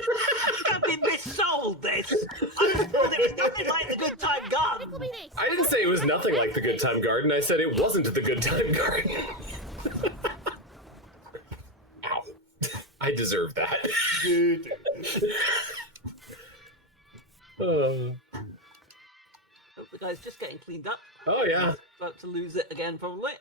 can't be missold this. I thought it was nothing like the Good Time Garden. I didn't say it was nothing like the Good Time Garden. I said it wasn't the Good Time Garden. Ow. I deserve that. Dude. Hope the guy's just getting cleaned up. Oh, yeah. About to lose it again, probably.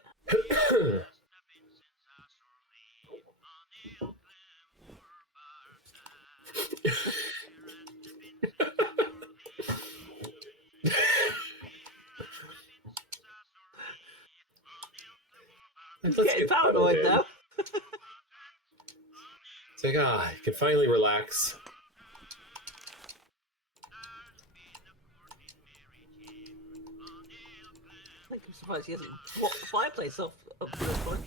He's getting paranoid now. It's like, you can finally relax. I think I'm surprised he hasn't blocked the fireplace off up to this point.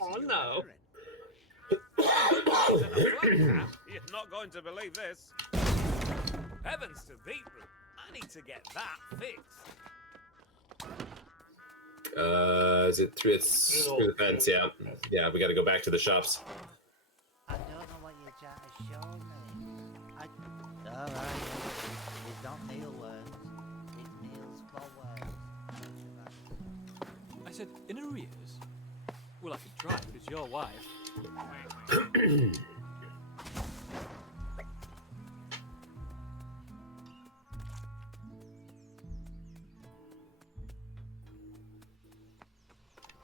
Oh no! You're not going to believe this. Heavens to beetroot. I need to get that fixed. Is it through? It's through the fence. Yeah, yeah. We got to go back to the shops. I don't know what you're trying to show me. Alright, it's not mealworms. It's meals for worms. I said, in arrears? Well, I could try, but it's your wife.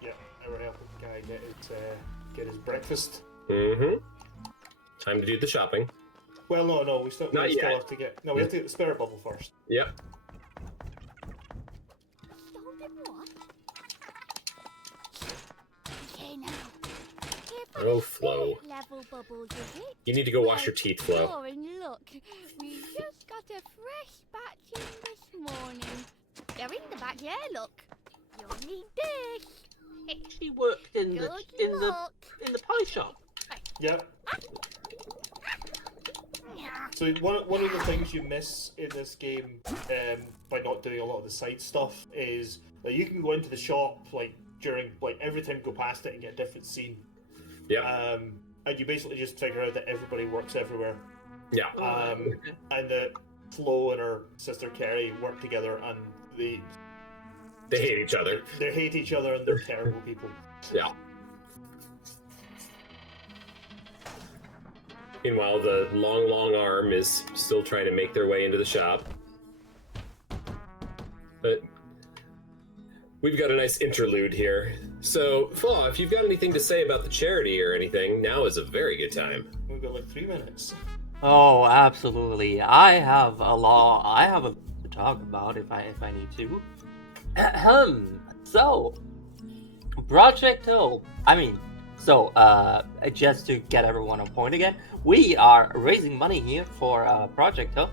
Yeah, we're helping the guy get his breakfast. Mm-hmm. Time to do the shopping. Well, no, we still have to get. No, we have to get the spirit bubble first. Yep. Okay, now. Oh, Flo. Level bubbles, is it? You need to go wash your teeth, Flo. And look, we just got a fresh batch in this morning. They're in the back there, look. You'll need this. She worked in Good the pie shop. Yep. So one of the things you miss in this game by not doing a lot of the side stuff is that you can go into the shop during every time you go past it and get a different scene. Yeah. And you basically just figure out that everybody works everywhere. Yeah. And that Flo and her sister Carrie work together, and they hate each other. They hate each other, and they're terrible people. Yeah. Meanwhile, the long arm is still trying to make their way into the shop. But we've got a nice interlude here. So, Flaw, if you've got anything to say about the charity or anything, now is a very good time. We've got 3 minutes. Oh, absolutely. I have a to talk about if I need to. So, Project Hope. Just to get everyone on point again, we are raising money here for Project Hope.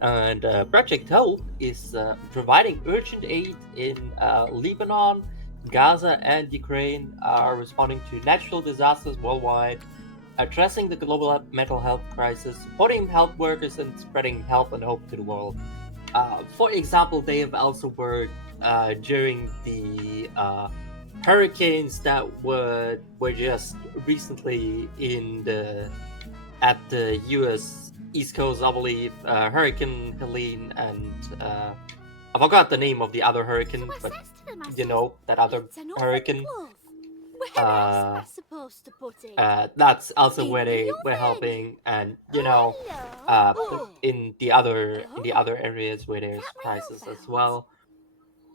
And Project Hope is providing urgent aid in Lebanon, Gaza, and Ukraine, responding to natural disasters worldwide, addressing the global mental health crisis, supporting health workers, and spreading health and hope to the world. For example, they have also worked during the hurricanes that were just recently at the U.S. East Coast, I believe, Hurricane Helene, and I forgot the name of the other hurricane, but you know, that other hurricane. Where else am I supposed to put it? That's also where they were helping, and you know, in the other areas where there's crisis as well.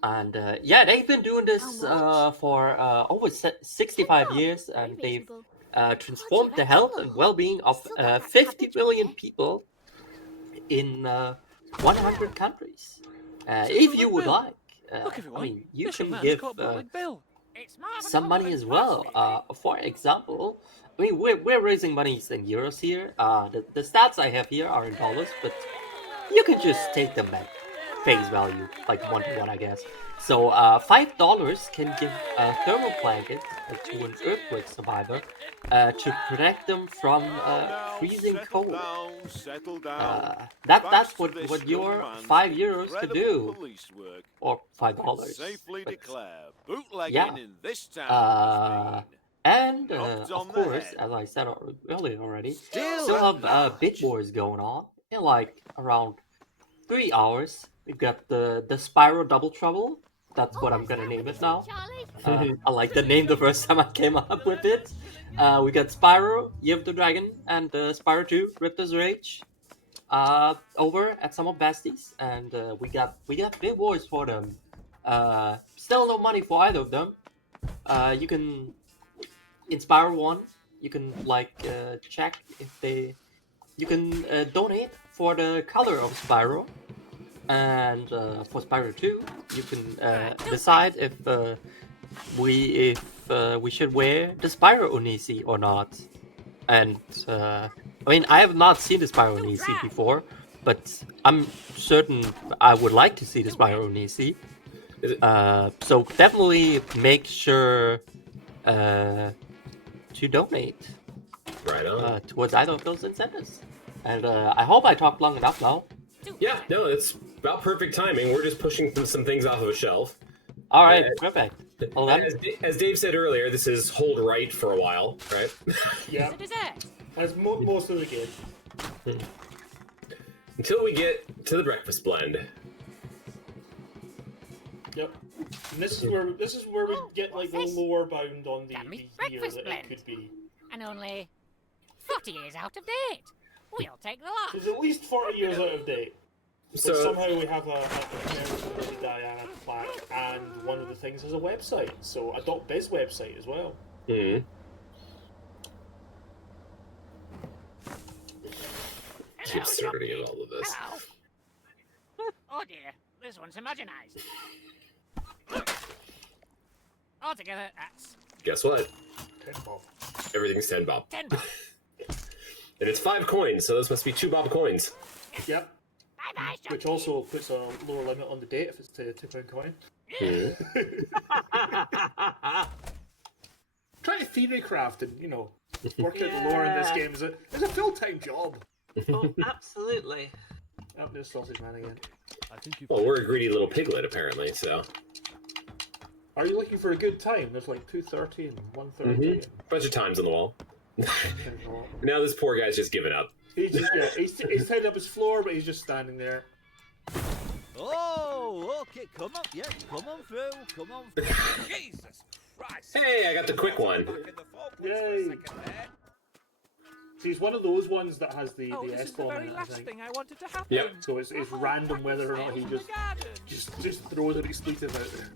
And they've been doing this for over 65 years, and they've transformed the health and well-being of 50 million people in 100 countries. If you would like, you can give some money as well. For example, we're raising monies in euros here. The stats I have here are in dollars, but you can just take them at face value, like 1-to-1, I guess. So $5 can give a thermal blanket to an earthquake survivor to protect them from freezing cold. That's what your €5 to do, or $5. Safely declare Yeah. bootlegging in this town. And of course, as I said earlier already, still have bit wars going on in around 3 hours. We've got the Spyro Double Trouble. That's what I'm gonna name it now. I like the name the first time I came up with it. We got Spyro, Year of the Dragon, and Spyro 2, Riptor's Rage, over at some of Basties, and we got big wars for them. Still no money for either of them. You can in Spyro 1, you can check if you can donate for the color of Spyro. And for Spyro 2, you can decide if we should wear the Spyro Onisi or not. And I have not seen the Spyro Onisi before, but I'm certain I would like to see the Spyro Onisi. So definitely make sure to donate right on towards either of those incentives. And I hope I talked long enough now. Yeah, no, it's about perfect timing. We're just pushing some things off of a shelf. All right, perfect. Hold on. As Dave said earlier, this is hold right for a while, right? Yeah. That's most of the game. Until we get to the breakfast blend. Yep. And this is where we get like the lower bound on the year that it could be. And only 40 years out of date. We'll take the lot. It's at least 40 years out of date. So But somehow we have a commemorative Diana plaque, and one of the things is a website. So Adopt Biz website as well. Hmm. The absurdity of all of this. Hello. Oh dear, this one's homogenized. Altogether, that's Guess what? 10 bob. Everything's 10 bob. 10 bob. And it's 5 coins, so those must be 2 bob coins. Yep. Bye-bye, Which also puts a lower limit on the date if it's a £2 coin. Try to theory craft and, work out the lore in this game. It's a full-time job. Oh, absolutely. Oh, there's Sausage Man again. Well, we're a greedy little piglet, apparently, so... Are you looking for a good time? There's like 2:30 and 1:30. Bunch of times on the wall. Now this poor guy's just giving up. He's just, he's tied up his floor, but he's just standing there. Oh, okay, come on, yeah, come on through, come on through. Jesus Christ! Hey, I got the quick one. Yay! See, it's one of those ones that has the This is the S-bomb very in it, I last think. thing I wanted to happen. Yep. So it's random whether or not he just throws an expletive out there.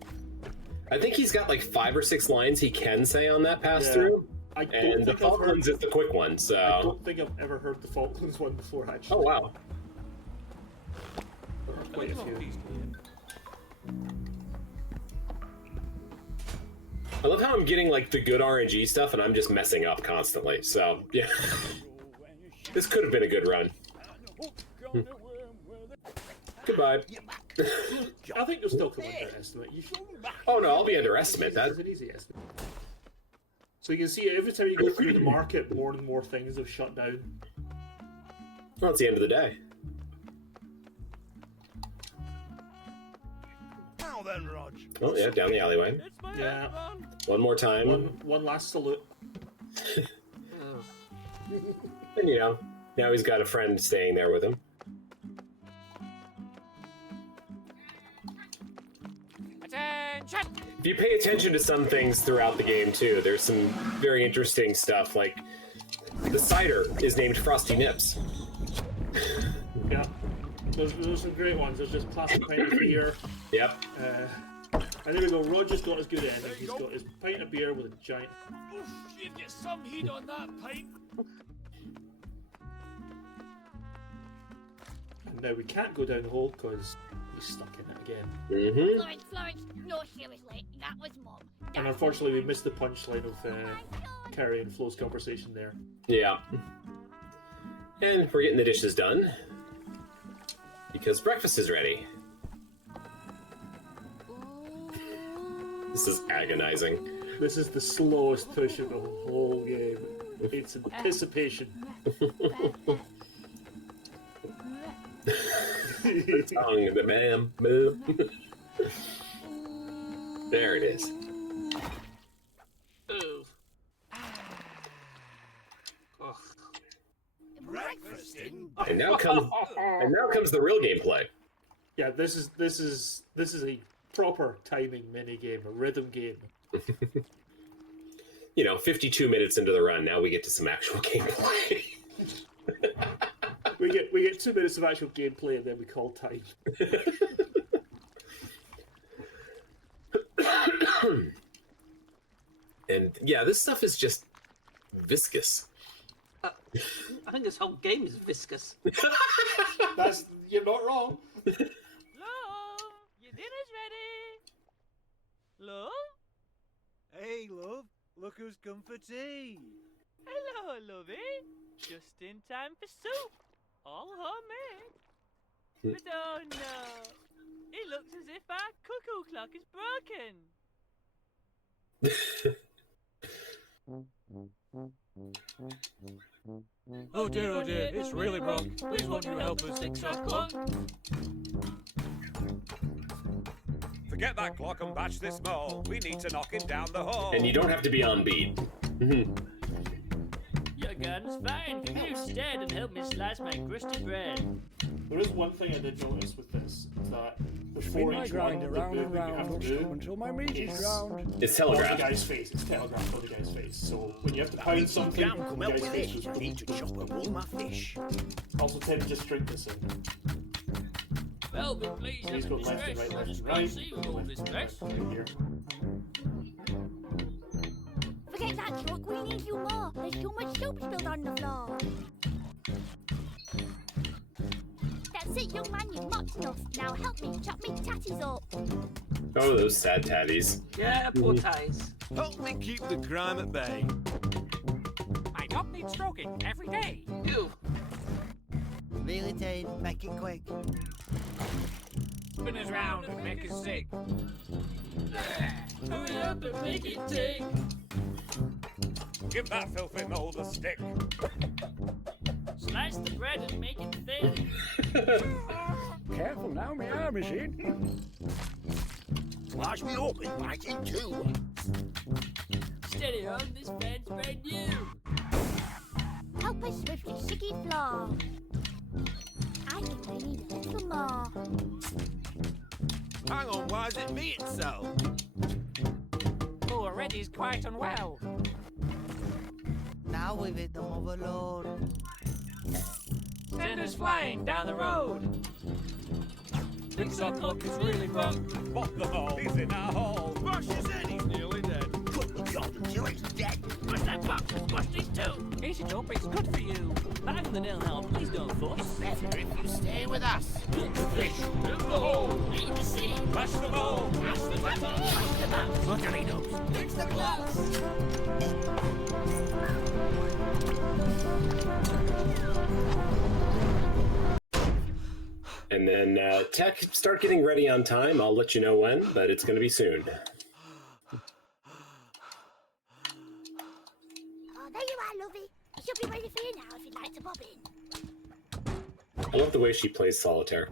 I think he's got like 5 or 6 lines he can say on that pass Yeah. through. I don't And the think I've Falklands heard- is the quick one, so... I don't think I've ever heard the Falklands one before, actually. Oh, wow. There are quite a few. I love how I'm getting like the good RNG stuff and I'm just messing up constantly, so yeah. This could have been a good run. Goodbye. I think you'll still come underestimate. You should... Oh no, I'll be underestimate. That's an easy estimate. So you can see every time you go through the market, more and more things have shut down. Well, it's the end of the day. Now then, Rog. Oh yeah, down the alleyway. Yeah. One more time. One last salute. And now he's got a friend staying there with him. Attention! If you pay attention to some things throughout the game too, there's some very interesting stuff, like the cider is named Frosty Nips. Yeah. There's some great ones. There's just classic pint of beer. Yep. And there we go. Roger's got his good ending. He's got his pint of beer with a giant. You've got some heat on that pipe. And now we can't go down the hole because he's stuck in it again. Mm-hmm. Florence, no, seriously, that was Mum. And unfortunately, we missed the punchline of Carrie and Flo's conversation there. Yeah. And we're getting the dishes done. Because breakfast is ready. This is agonizing. This is the slowest push of the whole game. It's anticipation. Tongue, the ma'am. There it is. And now comes the real gameplay. Yeah, this is a proper timing mini game, a rhythm game. 52 minutes into the run, now we get to some actual gameplay. we get 2 minutes of actual gameplay and then we call time. And yeah, this stuff is just viscous. I think this whole game is viscous. You're not wrong. Love, your dinner's ready. Love? Hey, love, look who's come for tea. Hello, lovey. Just in time for soup. All homemade. But oh no, it looks as if our cuckoo clock is broken. Oh dear, it's really broke. Please won't you help us fix our clock? Forget that clock and batch this mole. We need to knock it down the hall. And you don't have to be on beat. Your gun's fine. Come here instead and help me slice my crusty bread. There is one thing I did notice with this, is that before Spin my each grind one, around the and movement you round, have or to stop do until my meat is drowned. It's on the telegraphed. guy's face. It's telegraphed on the guy's face. So when you have to pound something, Down, come the out guy's with face it. just I need to chop and roll my fish. Also, Tim, just drink this in. Help me, please. Please I'm go in left and distress. right, left and I right. just can't see with all this mess. Right here. Forget that truck, we need you more. There's too much soap spilled on the floor. That's it, young man, you've mopped enough. Now help me chop me tatties up. Oh, those sad tatties. Yeah, poor ties. Help me keep the crime at bay. My dog needs stroking every day. Ew. Really, Dave? Make it quick. Spin us round and make us sick. Hurry up and make it tick. Give that filthy mold a stick. Slice the bread and make it thin. Careful now, my arm is in. Slice me up and bite in two. Steady on, this band's brand new. Help us with the sticky floor. I think we need a little more. Hang on, why is it me itself? Poor Reddy's quite unwell. Now we've hit the mother load. Send us flying down the road. Thinks our clock is really broke. What the hole? He's in our hole. Rush his in, he's nearly dead. Cut the job until it's dead. Push that box and squash these two. Easy jump, it's good for you. Back in the nil now, please don't fuss. Better if you stay with us. Hit the fish, hit the hole, eat the sea. Bash the mole. Pass the battle, pass the bat. Buttery nubs. Fix the glass. And then tech, start getting ready on time. I'll let you know when, but it's going to be soon. Oh, there you are, lovey. It should be ready for you now if you'd like to pop in. I love the way she plays solitaire.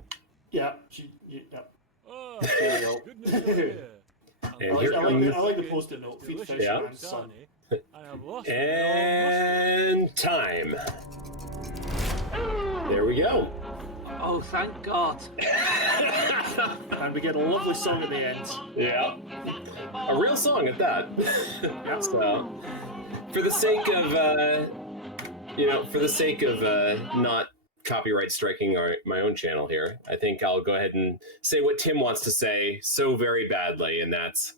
Yeah, yeah. Oh, There we go. goodness idea. And I here like comes... the post-it note. Feed Delicious fish Yeah. and sun. I have lost And time. There we go. Oh, thank God. And we get a lovely song at the end. Yeah. A real song at that. So, for the sake of, not copyright striking my own channel here, I think I'll go ahead and say what Tim wants to say so very badly, and that's,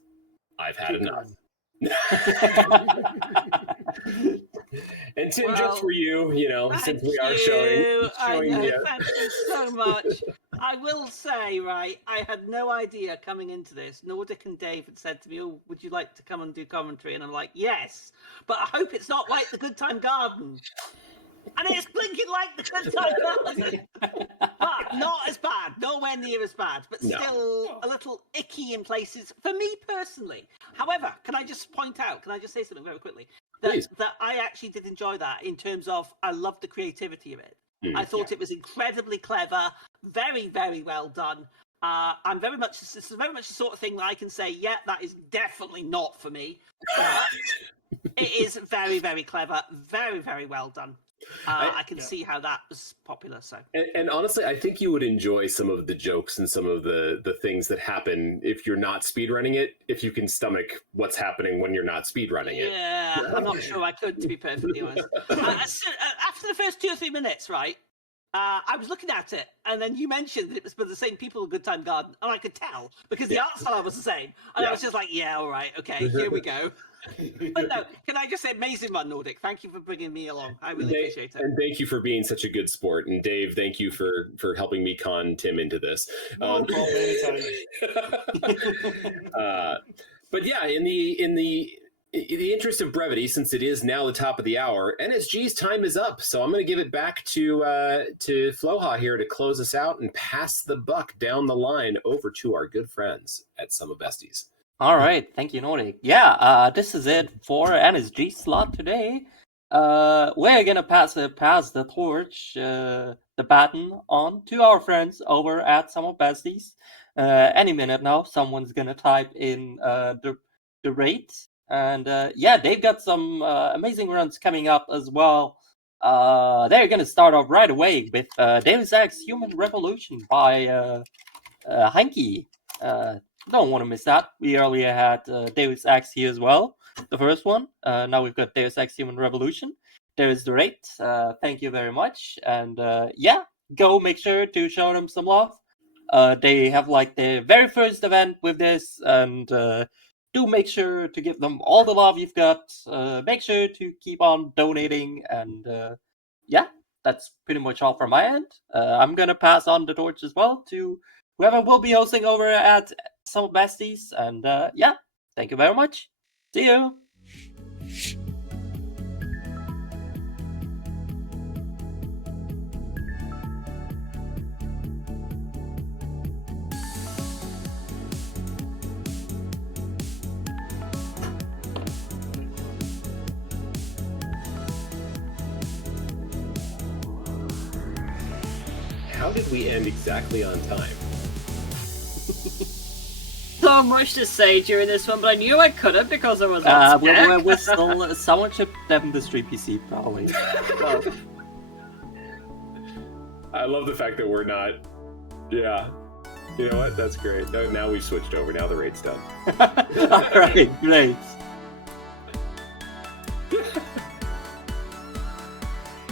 I've had enough. And Tim, Well, just for you, since we are showing Thank you the, so much. I will say, right, I had no idea coming into this. Nordic and Dave had said to me, "Oh, would you like to come and do commentary?" And I'm like, "Yes, but I hope it's not like the Good Time Garden." And it's blinking like the Good Time Garden, but not as bad, nowhere near as bad, but No. still a little icky in places for me personally. However, can I just say something very quickly? That I actually did enjoy that in terms of I loved the creativity of it. I thought it was incredibly clever, very, very well done. This is very much the sort of thing that I can say, yeah, that is definitely not for me. But it is very, very clever, very, very well done. I can see how that was popular. So, and honestly, I think you would enjoy some of the jokes and some of the things that happen if you're not speedrunning it, if you can stomach what's happening when you're not speedrunning it. yeah, I'm not sure I could, to be perfectly honest. After the first 2 or 3 minutes, right, I was looking at it, and then you mentioned that it was by the same people in Good Time Garden, and I could tell because the art style was the same, and I was just like, yeah, all right, okay, here we go. But no, can I just say, amazing one, Nordic. Thank you for bringing me along. I really appreciate it. And thank you for being such a good sport. And Dave, thank you for helping me con Tim into this. But yeah, in the interest of brevity, since it is now the top of the hour, NSG's time is up. So I'm going to give it back to Floha here to close us out and pass the buck down the line over to our good friends at Summer Besties. All right, thank you, Nordic. Yeah, this is it for NSG slot today. we're gonna pass the torch, the baton on to our friends over at Some of Besties. Any minute now, someone's gonna type in the rate, and yeah, they've got some amazing runs coming up as well. They're gonna start off right away with Deus Ex: Human Revolution by Hanky. Don't want to miss that. We earlier had Deus Ex here as well, the first one. Now we've got Deus Ex: Human Revolution. There is the rate. Thank you very much. And yeah, go make sure to show them some love. They have like their very first event with this, and do make sure to give them all the love you've got. Make sure to keep on donating, and yeah, that's pretty much all from my end. I'm gonna pass on the torch as well to whoever will be hosting over at Some Besties, and yeah, thank you very much. See you. How did we end exactly on time? So much to say during this one, but I knew I couldn't because I was we're still someone should them the street PC probably. I love the fact that we're not. Yeah. You know what? That's great. Now we've switched over. Now the rate's done. All right, great.